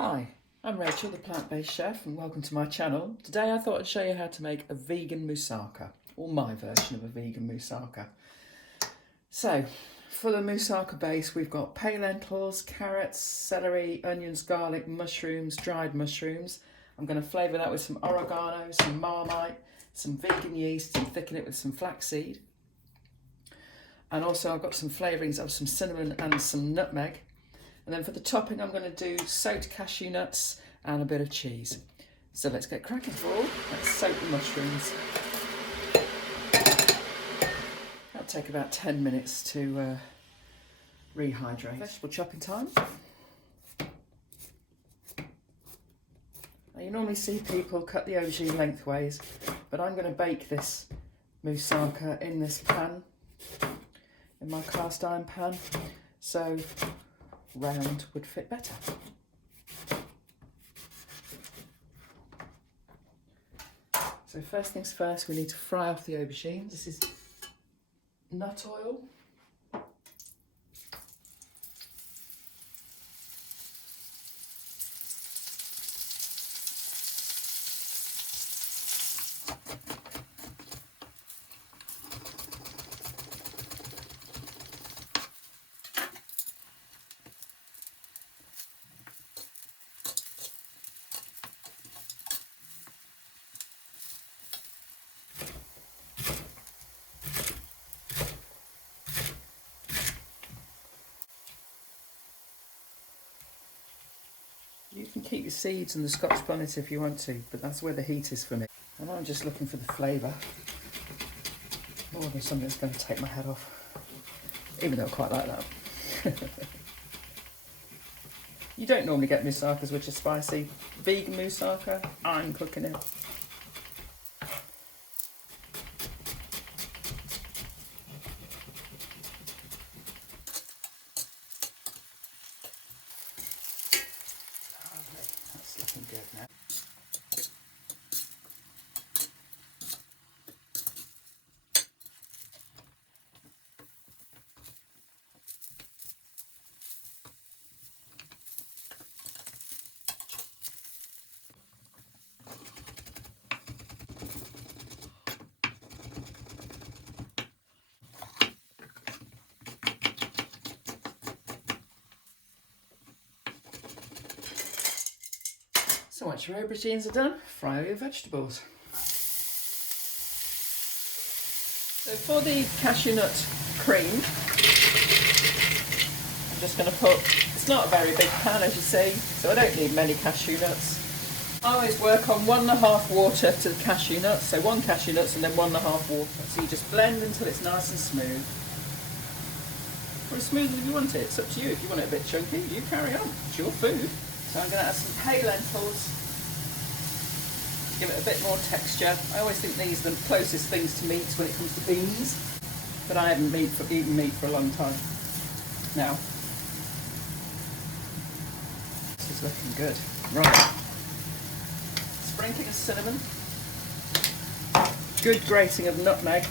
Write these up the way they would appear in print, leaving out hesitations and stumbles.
Hi, I'm Rachel, the plant-based chef, and welcome to my channel. Today I thought I'd show you how to make a vegan moussaka, or my version of a vegan moussaka. So, for the moussaka base, we've got pale lentils, carrots, celery, onions, garlic, mushrooms, dried mushrooms. I'm going to flavour that with some oregano, some marmite, some vegan yeast, and thicken it with some flaxseed. And also I've got some flavourings of some cinnamon and some nutmeg. And then for the topping, I'm going to do soaked cashew nuts and a bit of cheese. So let's get cracking. Let's soak the mushrooms. That'll take about 10 minutes to rehydrate. Vegetable chopping time. Now, you normally see people cut the aubergine lengthways, but I'm going to bake this moussaka in this pan, in my cast iron pan. So round would fit better. So first things first, we need to fry off the aubergines. This is nut oil. You can keep your seeds and the Scotch bonnet if you want to, but that's where the heat is for me. And I'm just looking for the flavour, more than something that's going to take my head off, even though I quite like that. You don't normally get moussakas which are spicy. Vegan moussaka, I'm cooking it. That's looking good now. So once your aubergines are done, fry your vegetables. So for the cashew nut cream, I'm just going to put, it's not a very big pan as you see, so I don't need many cashew nuts. I always work on 1.5 water to the cashew nuts, so 1 cashew nuts and then 1.5 water. So you just blend until it's nice and smooth. Or as smooth as you want it, it's up to you. If you want it a bit chunky, you carry on, it's your food. So I'm going to add some pale lentils, give it a bit more texture. I always think these are the closest things to meat when it comes to beans, but I haven't eaten meat for a long time now. This is looking good. Right. Sprinkling of cinnamon, good grating of nutmeg,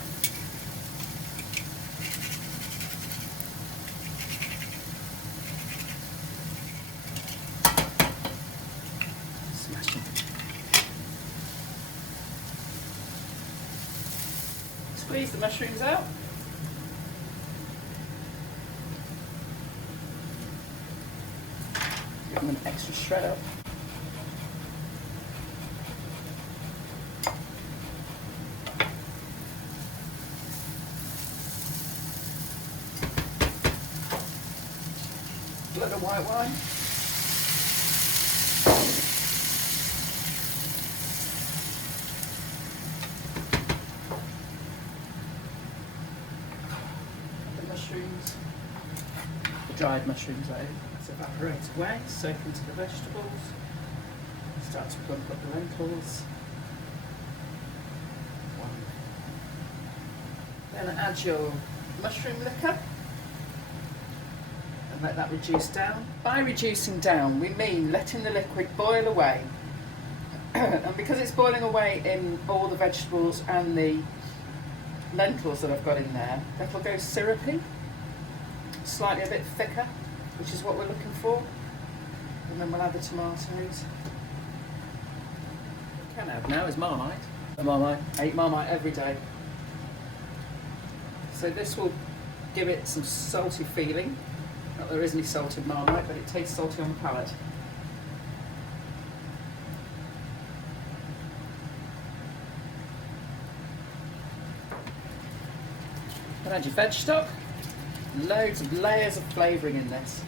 squeeze the mushrooms out. Give them an extra shred up. A little white wine. Mushrooms, the dried mushrooms that is. Let's evaporate away, soak into the vegetables, start to plump up the lentils. Then add your mushroom liquor and let that reduce down. By reducing down, we mean letting the liquid boil away. And because it's boiling away in all the vegetables and the lentils that I've got in there, that'll go syrupy, slightly a bit thicker, which is what we're looking for. And then we'll add the tomatoes. Can have now is Marmite. Marmite, I eat Marmite every day. So this will give it some salty feeling. Not that there is any salted Marmite, but it tastes salty on the palate. And add your veg stock. Loads of layers of flavouring in this.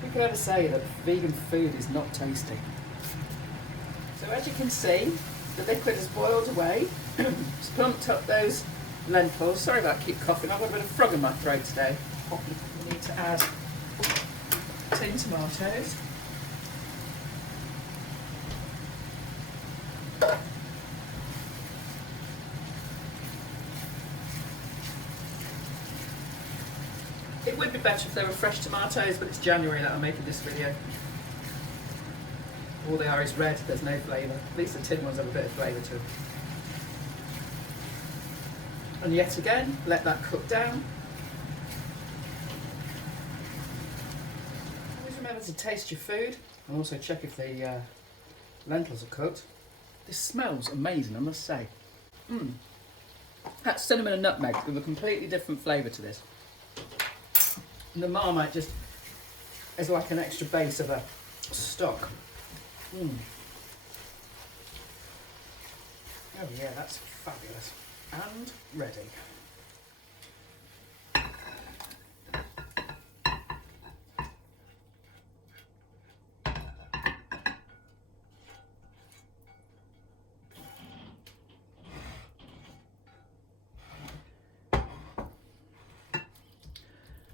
Who could ever say that vegan food is not tasty? So as you can see, the liquid has boiled away. It's plumped up those lentils. Sorry about keep coughing, I've got a bit of frog in my throat today. We need to add tin tomatoes. It would be better if they were fresh tomatoes, but it's January that I'm making this video. All they are is red, there's no flavour. At least the tin ones have a bit of flavour to them. And yet again, let that cook down. Always remember to taste your food and also check if the lentils are cooked. This smells amazing, I must say. That's cinnamon and nutmeg with a completely different flavour to this. And the Marmite just is like an extra base of a stock. Oh yeah, that's fabulous. And ready.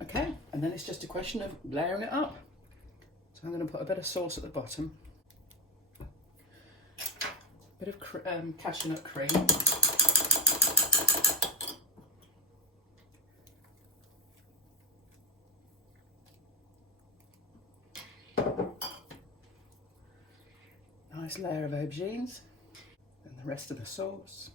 Okay, and then it's just a question of layering it up. So I'm going to put a bit of sauce at the bottom. A bit of cashew nut cream. Nice layer of aubergines. And the rest of the sauce.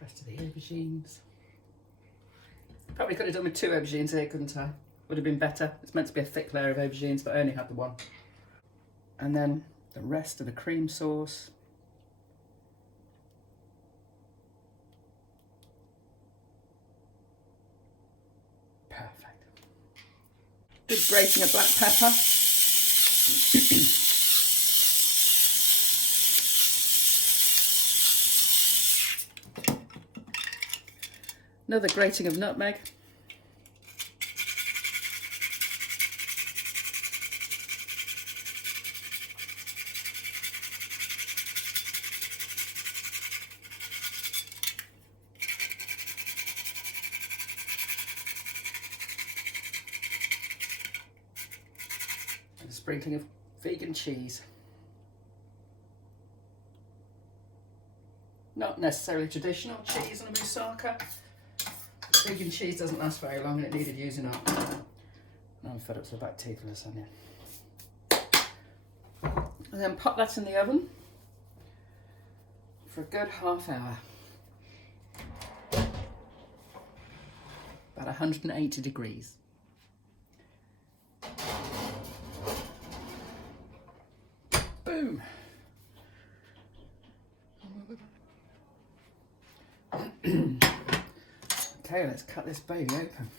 Rest of the aubergines. Probably could have done with 2 aubergines here, couldn't I? Would have been better. It's meant to be a thick layer of aubergines, but I only had the one. And then the rest of the cream sauce. Perfect. Good grating of black pepper. Another grating of nutmeg. And a sprinkling of vegan cheese. Not necessarily traditional cheese on a moussaka. Vegan cheese doesn't last very long and it needed using up. Now I'm fed up to the back teeth with this onion. And then pop that in the oven for a good half hour. About 180 degrees. Boom. Okay, let's cut this baby open.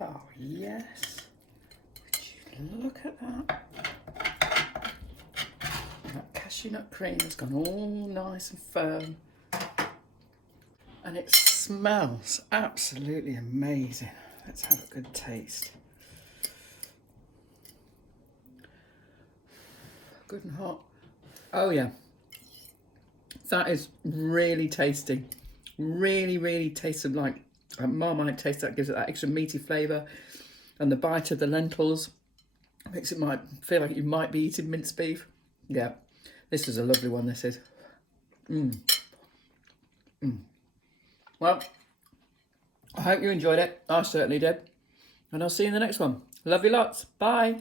Oh yes, would you look at that? That cashew nut cream has gone all nice and firm. And it smells absolutely amazing. Let's have a good taste. Good and hot. Oh yeah, that is really tasty. Really tastes like a Marmite taste. That gives it that extra meaty flavour, and the bite of the lentils makes it might feel like you might be eating minced beef. Yeah, this is a lovely one. This is. Well, I hope you enjoyed it. I certainly did. And I'll see you in the next one. Love you lots. Bye.